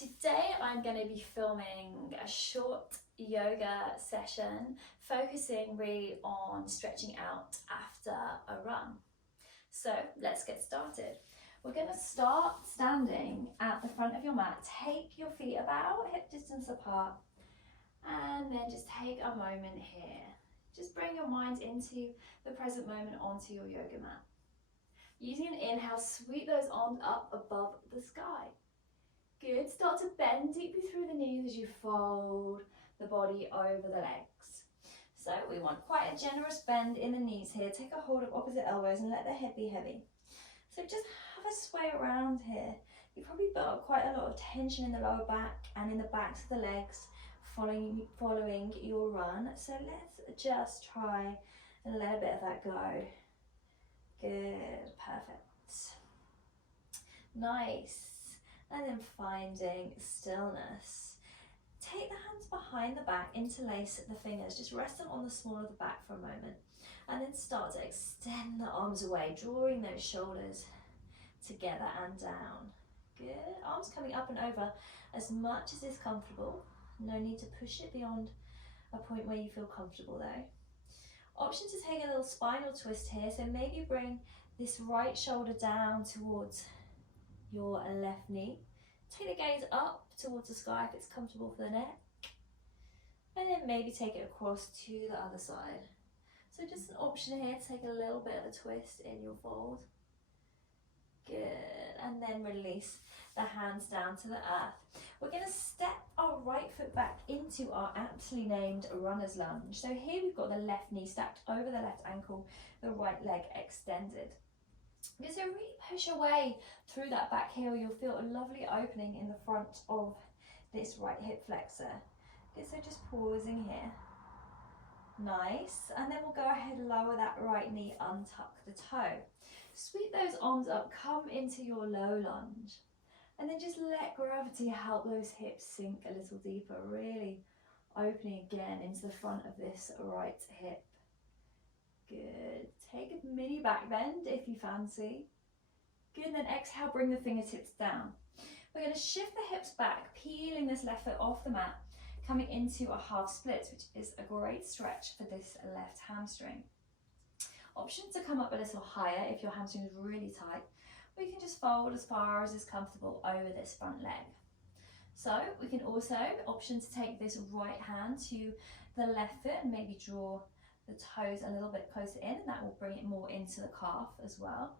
Today I'm going to be filming a short yoga session focusing really on stretching out after a run. So let's get started. We're going to start standing at the front of your mat. Take your feet about hip distance apart and then just take a moment here. Just bring your mind into the present moment onto your yoga mat. Using an inhale, sweep those arms up above the sky. Good, start to bend deeply through the knees as you fold the body over the legs. So we want quite a generous bend in the knees here. Take a hold of opposite elbows and let the head be heavy. So just have a sway around here. You probably built up quite a lot of tension in the lower back and in the backs of the legs following your run. So let's just try and let a bit of that go. Good, perfect. Nice. And then finding stillness. Take the hands behind the back, interlace the fingers, just rest them on the small of the back for a moment. And then start to extend the arms away, drawing those shoulders together and down. Good, arms coming up and over as much as is comfortable. No need to push it beyond a point where you feel comfortable though. Option to take a little spinal twist here, so maybe bring this right shoulder down towards your left knee. Take the gaze up towards the sky if it's comfortable for the neck. And then maybe take it across to the other side. So just an option here to take a little bit of a twist in your fold. Good. And then release the hands down to the earth. We're going to step our right foot back into our aptly named runner's lunge. So here we've got the left knee stacked over the left ankle, the right leg extended. Okay, so really push away through that back heel. You'll feel a lovely opening in the front of this right hip flexor. Okay, so just pausing here. Nice. And then we'll go ahead, lower that right knee, untuck the toe. Sweep those arms up, come into your low lunge. And then just let gravity help those hips sink a little deeper, really opening again into the front of this right hip. Good. Take a mini back bend if you fancy. Good, and then exhale, bring the fingertips down. We're going to shift the hips back, peeling this left foot off the mat, coming into a half split, which is a great stretch for this left hamstring. Option to come up a little higher if your hamstring is really tight, or you can just fold as far as is comfortable over this front leg. So we can also option to take this right hand to the left foot and maybe draw the toes a little bit closer in, and that will bring it more into the calf as well.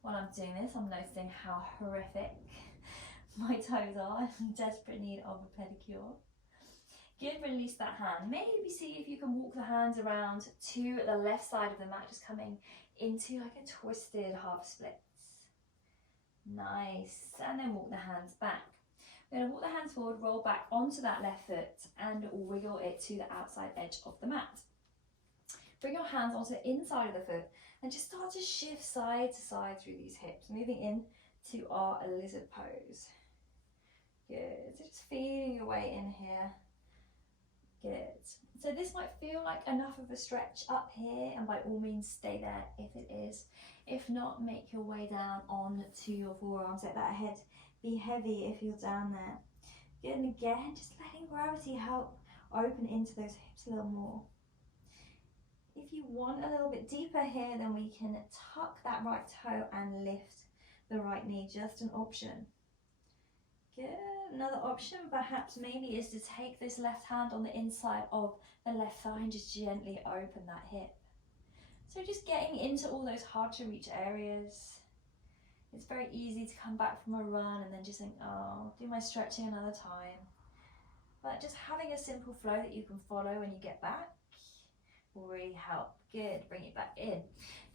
While I'm doing this, I'm noticing how horrific my toes are. I'm in desperate need of a pedicure. Good, release that hand. Maybe see if you can walk the hands around to the left side of the mat, just coming into like a twisted half splits. Nice, and then walk the hands back. We're going to walk the hands forward, roll back onto that left foot and wiggle it to the outside edge of the mat. Bring your hands onto the inside of the foot and just start to shift side to side through these hips, moving into our lizard pose. Good, so just feeling your way in here. Good. So this might feel like enough of a stretch up here, and by all means stay there if it is. If not, make your way down onto your forearms. Let that head be heavy if you're down there. Good, and again, just letting gravity help open into those hips a little more. If you want a little bit deeper here, then we can tuck that right toe and lift the right knee, just an option. Good, another option perhaps maybe is to take this left hand on the inside of the left thigh and just gently open that hip. So just getting into all those hard to reach areas. It's very easy to come back from a run and then just think, oh, do my stretching another time. But just having a simple flow that you can follow when you get back will really help. Good, bring it back in.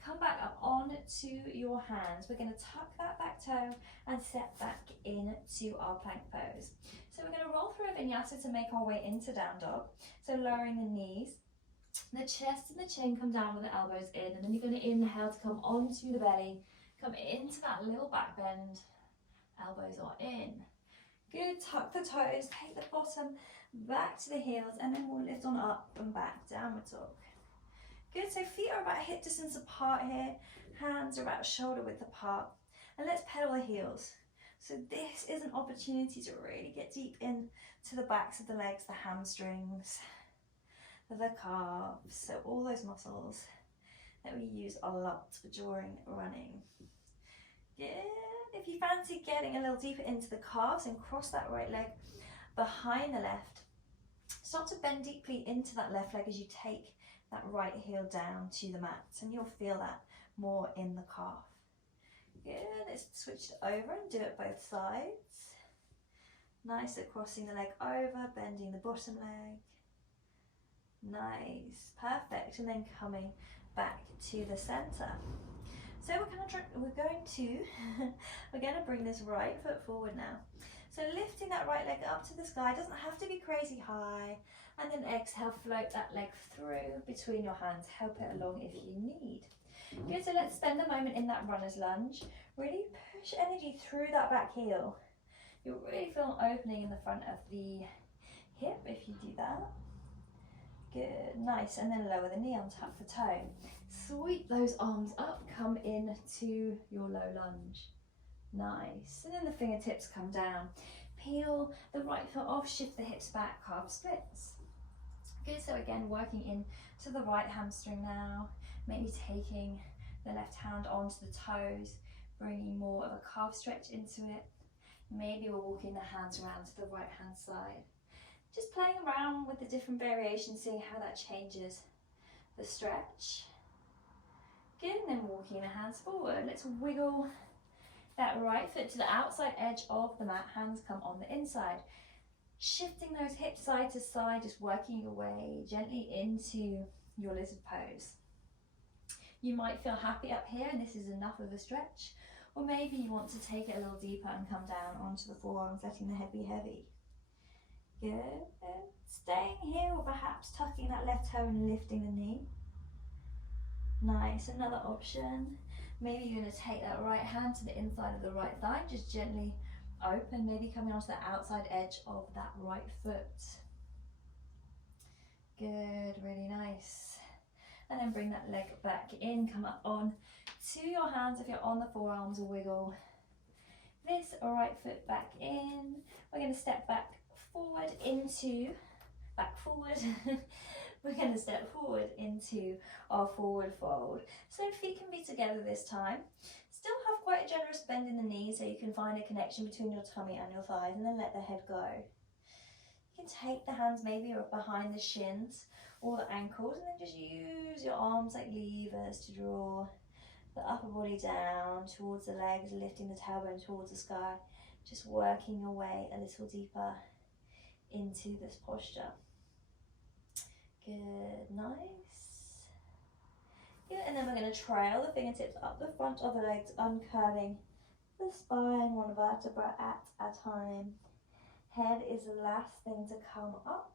Come back up onto your hands. We're going to tuck that back toe and step back into our plank pose. So we're going to roll through a vinyasa to make our way into down dog. So lowering the knees, the chest and the chin come down with the elbows in, and then you're going to inhale to come onto the belly, come into that little back bend, elbows are in. Good, tuck the toes, take the bottom back to the heels, and then we'll lift on up and back, downward dog. Good, so feet are about hip distance apart here, hands are about shoulder width apart, and let's pedal the heels. So this is an opportunity to really get deep into the backs of the legs, the hamstrings, the calves, so all those muscles that we use a lot during running. Good. If you fancy getting a little deeper into the calves, and cross that right leg behind the left. Start to bend deeply into that left leg as you take that right heel down to the mat, and you'll feel that more in the calf. Good. Let's switch it over and do it both sides. Nice. So crossing the leg over, bending the bottom leg. Nice. Perfect. And then coming back to the center. So we're going to bring this right foot forward now. So lifting that right leg up to the sky, doesn't have to be crazy high. And then exhale, float that leg through between your hands. Help it along if you need. Good, so let's spend a moment in that runner's lunge. Really push energy through that back heel. You'll really feel an opening in the front of the hip if you do that. Good, nice, and then lower the knee on top of the toe. Sweep those arms up, come into your low lunge. Nice, and then the fingertips come down. Peel the right foot off, shift the hips back, calf splits. Good, so again, working into the right hamstring now. Maybe taking the left hand onto the toes, bringing more of a calf stretch into it. Maybe we're walking the hands around to the right hand side. Just playing around with the different variations, seeing how that changes the stretch. Good, and then walking the hands forward. Let's wiggle that right foot to the outside edge of the mat, hands come on the inside. Shifting those hips side to side, just working your way gently into your lizard pose. You might feel happy up here and this is enough of a stretch, or maybe you want to take it a little deeper and come down onto the forearms, letting the head be heavy. Good, staying here or perhaps tucking that left toe and lifting the knee. Nice, another option. Maybe you're going to take that right hand to the inside of the right thigh, just gently open, maybe coming onto the outside edge of that right foot. Good, really nice. And then bring that leg back in, come up on to your hands. If you're on the forearms, wiggle this right foot back in. We're going to step back forward into, we're going to step forward into our forward fold. So feet can be together this time. Still have quite a generous bend in the knees so you can find a connection between your tummy and your thighs, and then let the head go. You can take the hands maybe behind the shins or the ankles, and then just use your arms like levers to draw the upper body down towards the legs, lifting the tailbone towards the sky, just working your way a little deeper into this posture. Good, nice. Yeah, and then we're going to trail the fingertips up the front of the legs, uncurling the spine one vertebra at a time. Head is the last thing to come up.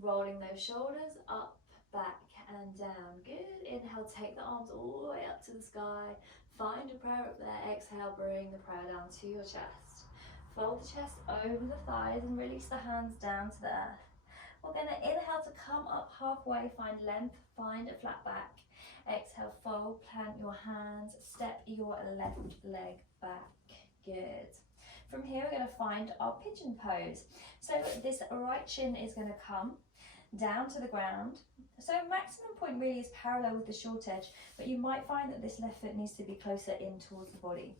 Rolling those shoulders up, back and down. Good. Inhale, take the arms all the way up to the sky. Find a prayer up there. Exhale, bring the prayer down to your chest. Fold the chest over the thighs and release the hands down to the earth. We're going to inhale to come up halfway, find length, find a flat back. Exhale, fold, plant your hands, step your left leg back. Good. From here, we're going to find our pigeon pose. So this right shin is going to come down to the ground. So maximum point really is parallel with the short edge, but you might find that this left foot needs to be closer in towards the body.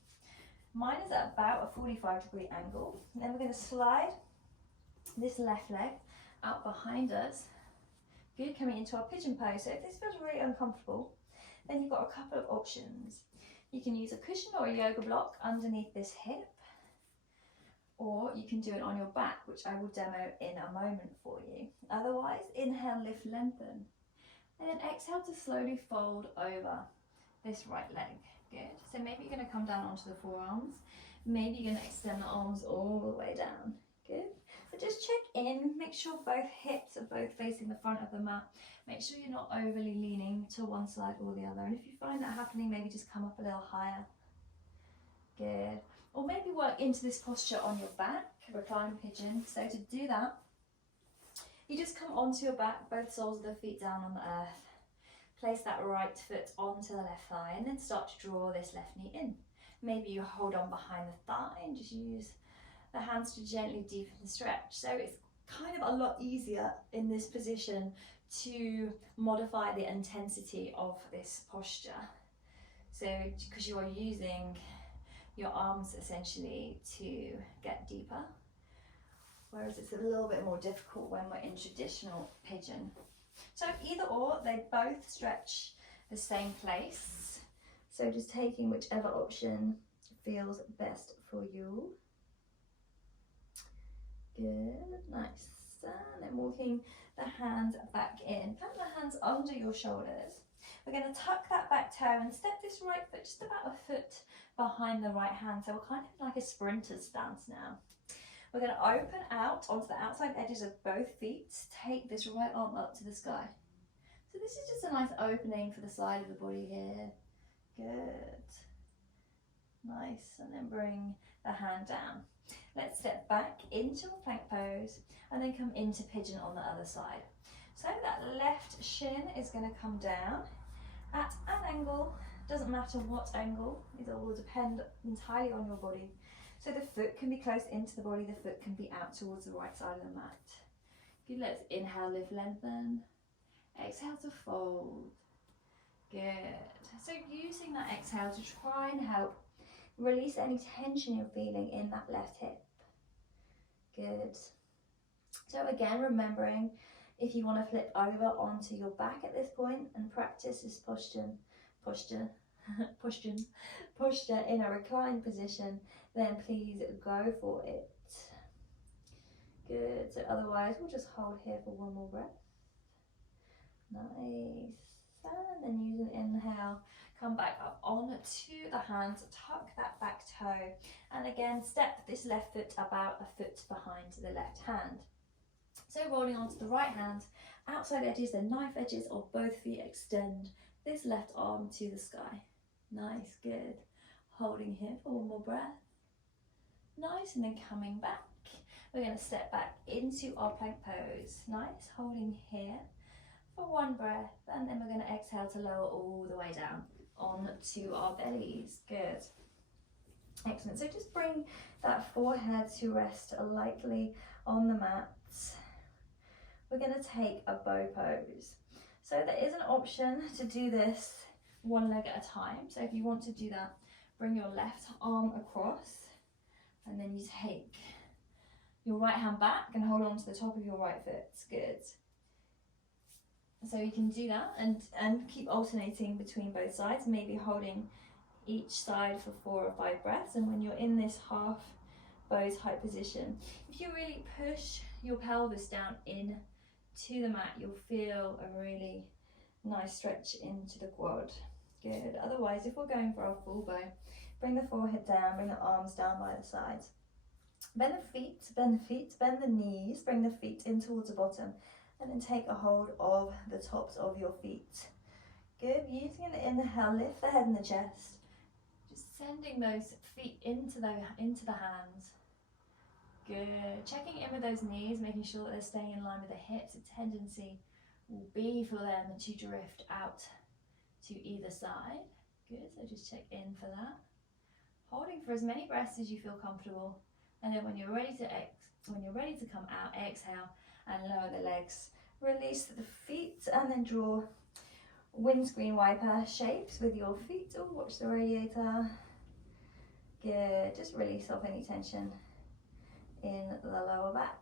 Mine is at about a 45-degree angle. And then we're going to slide this left leg out behind us. Good, coming into our pigeon pose. So if this feels really uncomfortable, then you've got a couple of options. You can use a cushion or a yoga block underneath this hip, or you can do it on your back, which I will demo in a moment for you. Otherwise, inhale, lift, lengthen. And then exhale to slowly fold over this right leg. Good. So maybe you're going to come down onto the forearms. Maybe you're going to extend the arms all the way down. Good. So just check in, make sure both hips are both facing the front of the mat. Make sure you're not overly leaning to one side or the other. And if you find that happening, maybe just come up a little higher. Good. Or maybe work into this posture on your back, recline pigeon. So to do that, you just come onto your back, both soles of the feet down on the earth. Place that right foot onto the left thigh and then start to draw this left knee in. Maybe you hold on behind the thigh and just use the hands to gently deepen the stretch. So it's kind of a lot easier in this position to modify the intensity of this posture. So because you are using your arms essentially to get deeper, whereas it's a little bit more difficult when we're in traditional pigeon. So either or, they both stretch the same place. So just taking whichever option feels best for you. Good, nice. And then walking the hands back in. Put the hands under your shoulders. We're going to tuck that back toe and step this right foot just about a foot behind the right hand. So we're kind of like a sprinter stance now. We're going to open out onto the outside edges of both feet. Take this right arm up to the sky. So this is just a nice opening for the side of the body here. Good. Nice. And then bring the hand down. Let's step back into a plank pose and then come into pigeon on the other side. So that left shin is going to come down at an angle. Doesn't matter what angle, it all will depend entirely on your body. So the foot can be close into the body, the foot can be out towards the right side of the mat. Good, let's inhale, lift, lengthen. Exhale to fold. Good. So using that exhale to try and help release any tension you're feeling in that left hip. Good. So again, remembering if you want to flip over onto your back at this point and practice this posture in a reclined position, then please go for it. Good. So otherwise, we'll just hold here for one more breath. Nice. And then use an inhale. Come back up onto the hands, tuck that back toe, and again step this left foot about a foot behind the left hand. So rolling onto the right hand, outside edges, the knife edges of both feet extend this left arm to the sky. Nice, good. Holding here for one more breath. Nice, and then coming back. We're going to step back into our plank pose. Nice, holding here for one breath, and then we're going to exhale to lower all the way down onto our bellies. Good. Excellent. So just bring that forehead to rest lightly on the mat. We're going to take a bow pose. So there is an option to do this one leg at a time. So if you want to do that, bring your left arm across, and then you take your right hand back and hold on to the top of your right foot. Good. So you can do that and keep alternating between both sides, maybe holding each side for 4 or 5 breaths. And when you're in this half bow type position, if you really push your pelvis down in to the mat, you'll feel a really nice stretch into the quad. Good. Otherwise, if we're going for our full bow, bring the forehead down, bring the arms down by the sides. Bend the feet, bend the feet, bend the knees, bring the feet in towards the bottom, and then take a hold of the tops of your feet. Good. Using an inhale, lift the head and the chest. Just sending those feet into the hands. Good. Checking in with those knees, making sure that they're staying in line with the hips. A tendency will be for them to drift out to either side. Good. So just check in for that. Holding for as many breaths as you feel comfortable, and then when you're ready to come out, exhale and lower the legs. Release the feet and then draw windscreen wiper shapes with your feet. Oh, watch the radiator. Good. Just release off any tension in the lower back.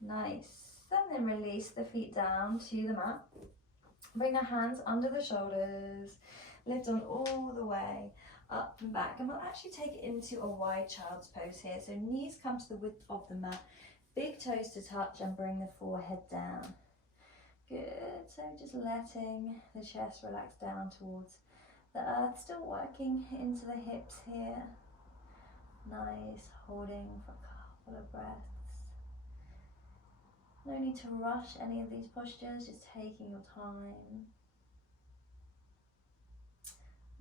Nice. And then release the feet down to the mat. Bring the hands under the shoulders. Lift on all the way up and back. And we'll actually take it into a wide child's pose here. So knees come to the width of the mat. Big toes to touch and bring the forehead down. Good. So just letting the chest relax down towards the earth. Still working into the hips here. Nice. Holding for a couple of breaths. No need to rush any of these postures. Just taking your time.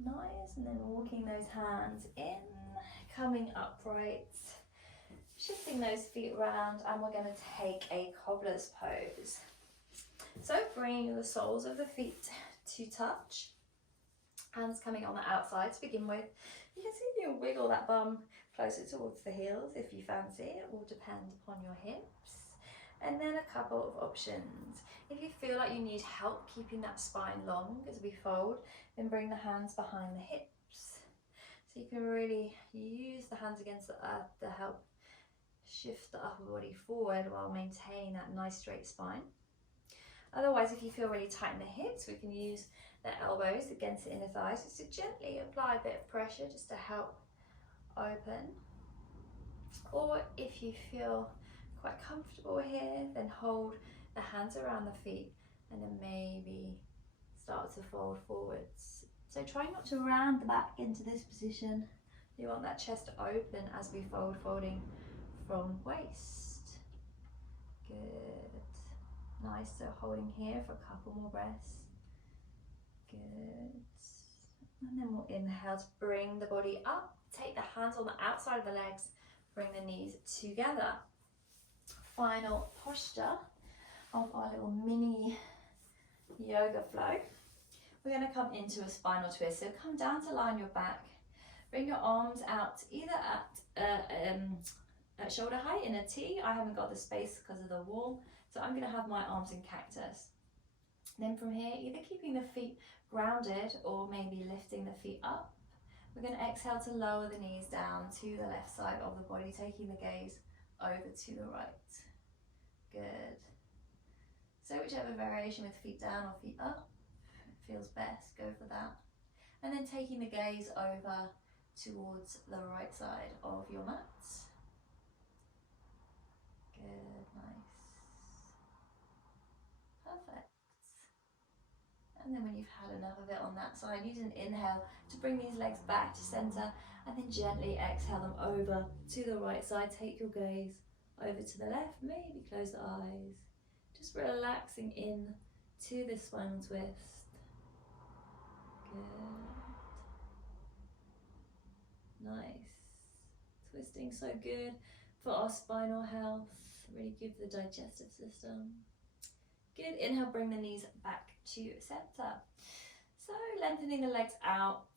Nice. And then walking those hands in. Coming upright. Shifting those feet around, and we're going to take a cobbler's pose. So bringing the soles of the feet to touch, Hands coming on the outside to begin with. You can see you can wiggle that bum closer towards the heels if you fancy. It will depend upon your hips. And then a couple of options. If you feel like you need help keeping that spine long as we fold, then bring the hands behind the hips. So you can really use the hands against the earth to help shift the upper body forward while maintaining that nice straight spine. Otherwise, if you feel really tight in the hips, we can use the elbows against the inner thighs just to gently apply a bit of pressure just to help open. Or if you feel quite comfortable here, then hold the hands around the feet and then maybe start to fold forwards. So try not to round the back into this position. You want that chest open as we fold, folding from waist. Good. Nice, so holding here for a couple more breaths. Good. And then we'll inhale to bring the body up. Take the hands on the outside of the legs, bring the knees together. Final posture of our little mini yoga flow. We're going to come into a spinal twist. So come down to lie on your back. Bring your arms out either at shoulder height in a T. I haven't got the space because of the wall, so I'm going to have my arms in cactus. Then from here, either keeping the feet grounded or maybe lifting the feet up. We're going to exhale to lower the knees down to the left side of the body, taking the gaze over to the right. Good. So whichever variation with feet down or feet up feels best, go for that. And then taking the gaze over towards the right side of your mat. Good, nice. Perfect. And then when you've had enough of it on that side, use an inhale to bring these legs back to center and then gently exhale them over to the right side. Take your gaze over to the left, maybe close the eyes. Just relaxing in to this spinal twist. Good. Nice. Twisting so good for our spinal health. Really good for the digestive system. Good. Inhale, bring the knees back to center. So lengthening the legs out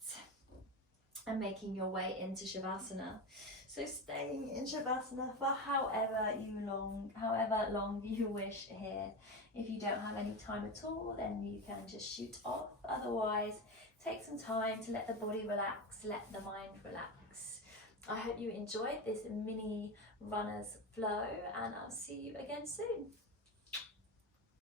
and making your way into Shavasana. So staying in Shavasana for however long you wish here. If you don't have any time at all, then you can just shoot off. Otherwise, take some time to let the body relax, let the mind relax. I hope you enjoyed this mini runner's flow, and I'll see you again soon.